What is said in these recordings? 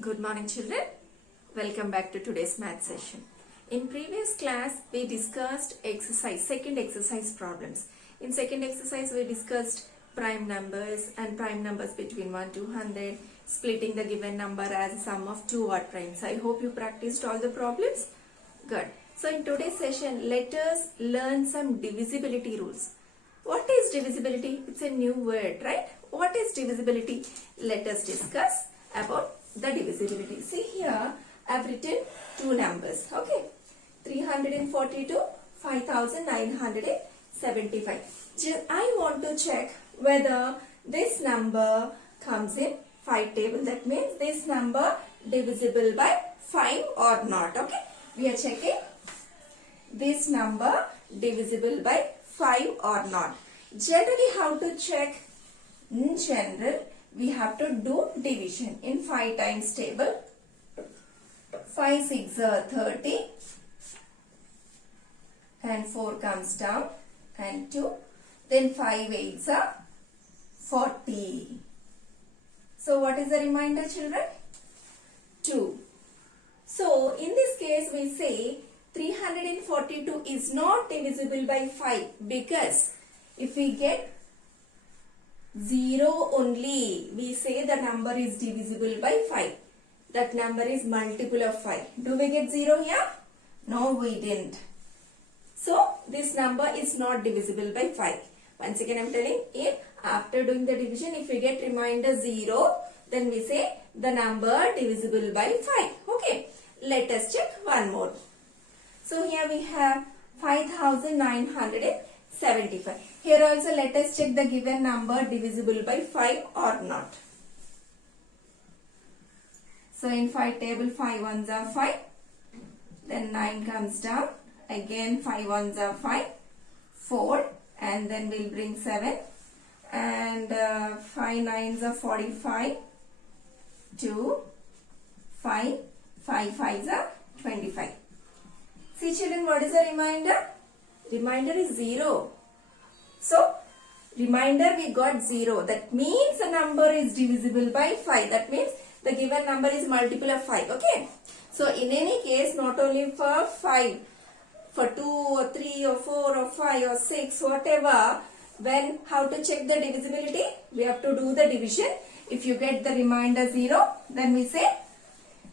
Good morning, children. Welcome back to today's math session. In previous class, we discussed second exercise problems. In second exercise, we discussed prime numbers and prime numbers between 1 to 100, splitting the given number as a sum of two odd primes. I hope you practiced all the problems. Good. So in today's session, let us learn some divisibility rules. What is divisibility? It's a new word, right? What is divisibility? Let us discuss about the divisibility. See here, I have written two numbers. Okay, 342, 5975. I want to check whether this number comes in 5 table. That means this number divisible by 5 or not. Okay, we are checking this number divisible by 5 or not. Generally, how to check? In general, we have to do division in 5 times table. 5 6 are 30 and 4 comes down and 2. Then 5 8s are 40. So what is the remainder, children? 2. So in this case we say 342 is not divisible by 5 because if we get 0 only, we say the number is divisible by 5. That number is multiple of 5. Do we get 0 here? No, we didn't. So, this number is not divisible by 5. Once again, I am telling, if after doing the division, if we get remainder 0, then we say the number divisible by 5. Okay, let us check one more. So, here we have 5975. Here also let us check the given number divisible by 5 or not. So in 5 table 5 ones are 5. Then 9 comes down. Again 5 ones are 5. 4 and then we'll bring 7. And 5 nines are 45. 2. 5. 5 fives are 25. See children, what is the remainder? Remainder is 0. So, remainder we got 0. That means the number is divisible by 5. That means the given number is multiple of 5. Okay. So, in any case, not only for 5, for 2 or 3 or 4 or 5 or 6, whatever, when how to check the divisibility? We have to do the division. If you get the remainder 0, then we say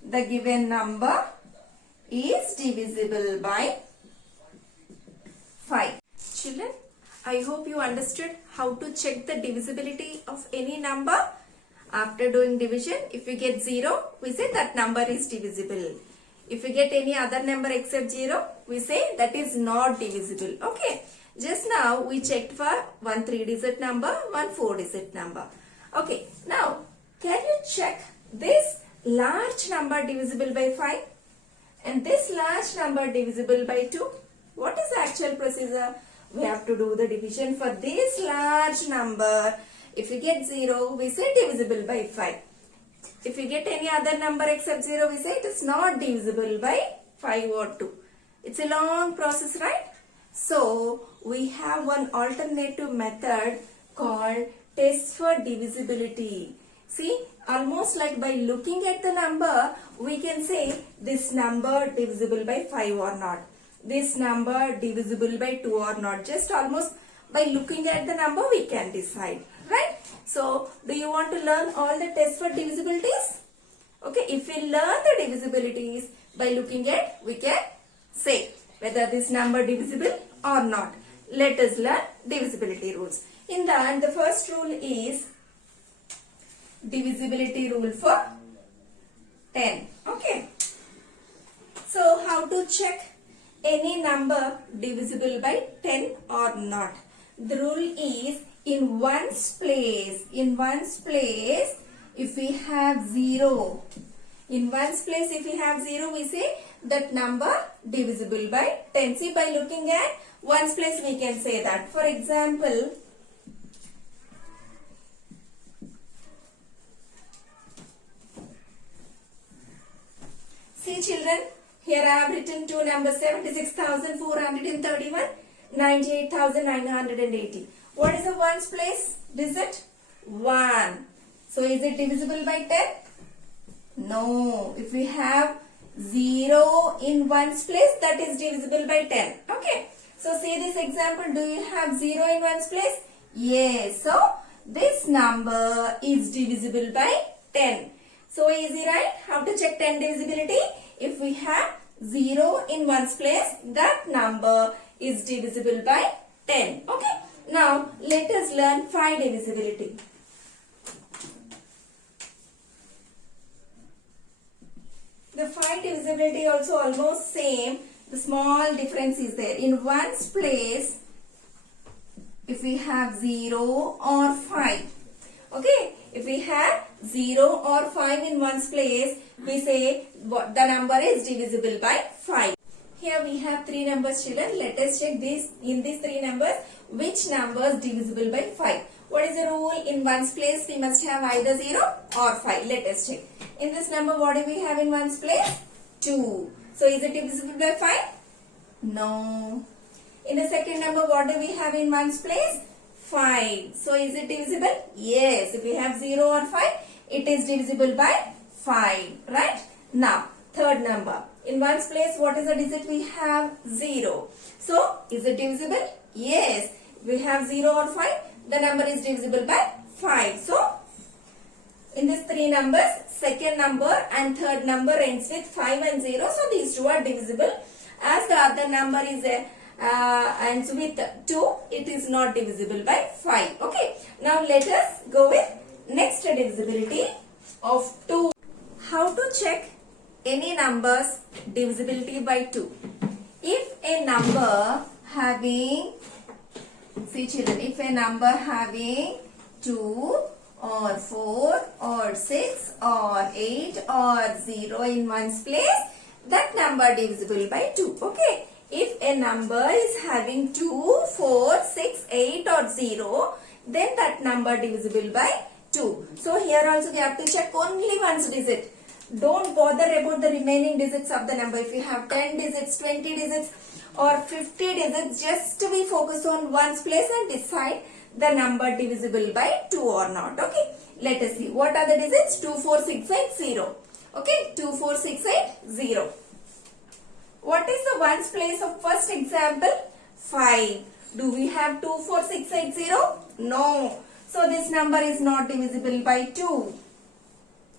the given number is divisible by 5. Children, I hope you understood how to check the divisibility of any number. After doing division, if we get 0, we say that number is divisible. If we get any other number except 0, we say that is not divisible. Okay. Just now we checked for one 3-digit number, one 4-digit number. Okay. Now, can you check this large number divisible by 5 and this large number divisible by 2? What is the actual procedure? We have to do the division for this large number. If we get 0, we say divisible by 5. If we get any other number except 0, we say it is not divisible by 5 or 2. It's a long process, right? So, we have one alternative method called test for divisibility. See, almost like by looking at the number, we can say this number divisible by 5 or not. This number divisible by 2 or not. Just almost by looking at the number we can decide, right? So, do you want to learn all the tests for divisibilities? Okay, if we learn the divisibilities by looking at, we can say whether this number divisible or not. Let us learn divisibility rules. In that, the first rule is divisibility rule for 10. Okay. So, how to check any number divisible by 10 or not? The rule is in ones place, if we have 0, in ones place if we have 0, we say that number divisible by 10. See, by looking at ones place we can say that. For example, see children, here I have written two numbers, 76,431, 98,980. What is the ones place digit? 1. So is it divisible by 10? No. If we have 0 in ones place, that is divisible by 10. Okay. So see this example. Do you have 0 in ones place? Yes. So this number is divisible by 10. So easy, right? How to check 10 divisibility? If we have 0 in ones place, that number is divisible by 10. Okay. Now let us learn 5 divisibility. The 5 divisibility also almost same. The small difference is there. In ones place, if we have 0 or 5. Okay. If we have 0 or 5 in ones place, we say the number is divisible by 5. Here we have 3 numbers, children. Let us check this in these 3 numbers which number is divisible by 5. What is the rule? In ones place we must have either 0 or 5. Let us check. In this number what do we have in ones place? 2. So is it divisible by 5? No. In the second number what do we have in ones place? 5. So is it divisible? Yes. If we have 0 or 5, it is divisible by 5. Right? Now, third number. In ones place, what is the digit we have? 0. So, is it divisible? Yes. If we have 0 or 5, the number is divisible by 5. So, in these 3 numbers, second number and third number ends with 5 and 0. So, these two are divisible. As the other number is ends with 2, it is not divisible by 5. Okay. Now, let us go with next divisibility of 2. How to check any number's divisibility by 2? If a number having, see children, if a number having 2 or 4 or 6 or 8 or 0 in ones place, that number divisible by 2. Okay. If a number is having 2, 4, 6, 8 or 0, then that number divisible by 2. So here also we have to check only one's digit. Don't bother about the remaining digits of the number. If you have 10 digits, 20 digits or 50 digits, just we focus on ones place and decide the number divisible by 2 or not. Okay. Let us see. What are the digits? 2, 4, 6, 8, 0. Okay. 2, 4, 6, 8, 0. What is the ones place of first example? 5. Do we have 2, 4, 6, 8, 0? No. So this number is not divisible by 2.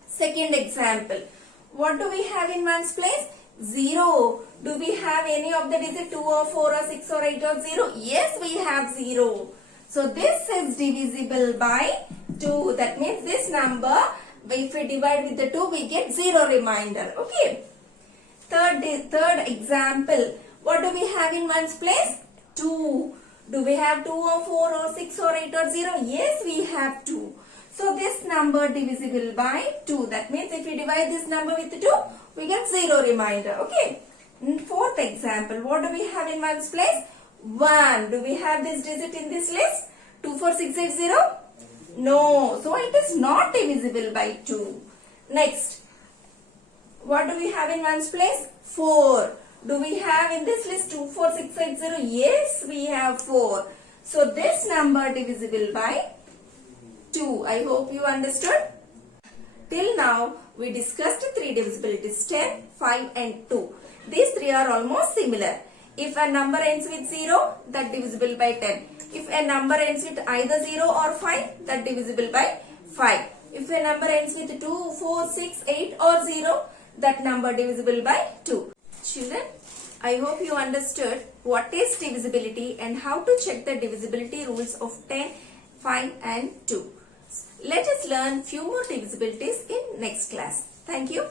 Second example. What do we have in ones place? 0. Do we have any of the digit 2 or 4 or 6 or 8 or 0? Yes, we have 0. So this is divisible by 2. That means this number, if we divide with the 2, we get 0 remainder. Okay. Third example. What do we have in ones place? 2. Do we have 2 or 4 or 6 or 8 or 0? Yes, we have 2. So this number divisible by 2. That means if we divide this number with 2, we get 0 remainder. Okay. Fourth example. What do we have in ones place? 1. Do we have this digit in this list? 2, 4, 6, 8, 0? No. So it is not divisible by 2. Next. What do we have in ones place? 4. Do we have in this list 2, 4, 6, 8, 0? Yes, we have 4. So this number divisible by 2. I hope you understood. Till now, we discussed 3 divisibilities, 10, 5 and 2. These 3 are almost similar. If a number ends with 0, that divisible by 10. If a number ends with either 0 or 5, that divisible by 5. If a number ends with 2, 4, 6, 8 or 0, that number divisible by 2. Children, I hope you understood what is divisibility and how to check the divisibility rules of 10, 5 and 2. Let us learn few more divisibilities in next class. Thank you.